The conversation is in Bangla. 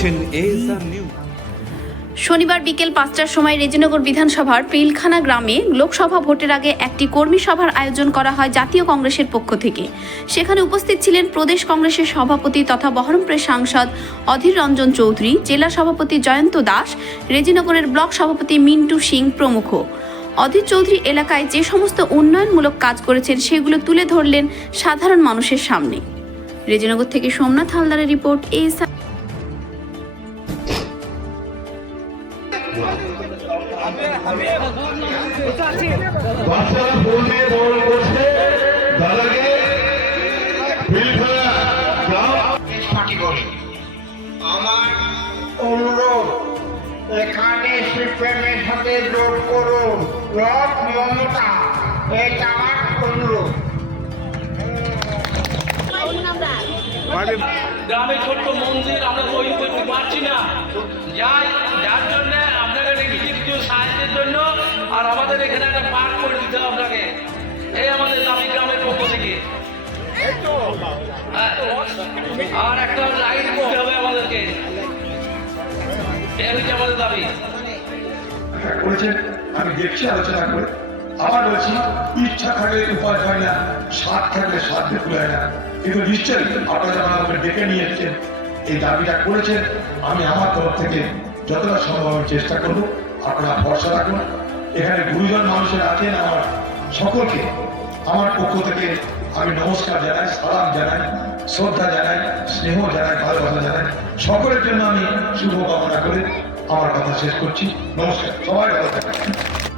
দেখছেন শনিবার বিকেল পাঁচটার সময় রেজিনগর বিধানসভার পিলখানা গ্রামে লোকসভা ভোটের আগে একটি কর্মী সভার আয়োজন করা হয় জাতীয় কংগ্রেসের পক্ষ থেকে। সেখানে উপস্থিত ছিলেন প্রদেশ কংগ্রেসের সভাপতি তথা বহরমপুরের সাংসদ অধীর রঞ্জন চৌধুরী, জেলা সভাপতি জয়ন্ত দাস, রেজিনগরের ব্লক সভাপতি মিন্টু সিং প্রমুখ। অধীর চৌধুরী এলাকায় যে সমস্ত উন্নয়নমূলক কাজ করেছেন সেগুলো তুলে ধরলেন সাধারণ মানুষের সামনে। রেজিনগর থেকে সোমনাথ হালদারের রিপোর্ট এএসআর বাচ্চারা করি আমার অনুরোধ এখানে সিপিএমের সাথে যোগ করুন রথ মমতা এটা আমার অনুরোধ গ্রামে ছোট্ট মন্দির, আমরা তৈরি করতে পারছি না। যাই কিছু জন্য আর আমাদের এখানে একটা পার্ক করে দিতে হবে আপনাকে। এই আমাদের দাবি গ্রামের পক্ষ থেকে। হ্যাঁ, আর একটা লাইট দিতে হবে আমাদেরকে। এই হচ্ছে আমাদের দাবি। করেছেন আমি দেখছি আলোচনা করে। আবার বলছি ইচ্ছা থাকলে উপায় হয় না স্বাদ থাকলে সাধ্য কুলায় না কিন্তু নিশ্চয়ই আপনারা আমাকে ডেকে নিয়ে এসেছেন এই দাবিটা করেছেন আমি আমার তরফ থেকে যতটা সম্ভব চেষ্টা করব। আপনারা ভরসা রাখুন। এখানে গুরুজন মানুষের আছেন আমার সকলকে। আমার পক্ষ থেকে আমি নমস্কার জানাই, সালাম জানাই, শ্রদ্ধা জানাই, স্নেহ জানাই, ভালোবাসা জানাই। সকলের জন্য আমি শুভকামনা করে আমার কথা শেষ করছি। নমস্কার। সবাই ভালো থাকবেন।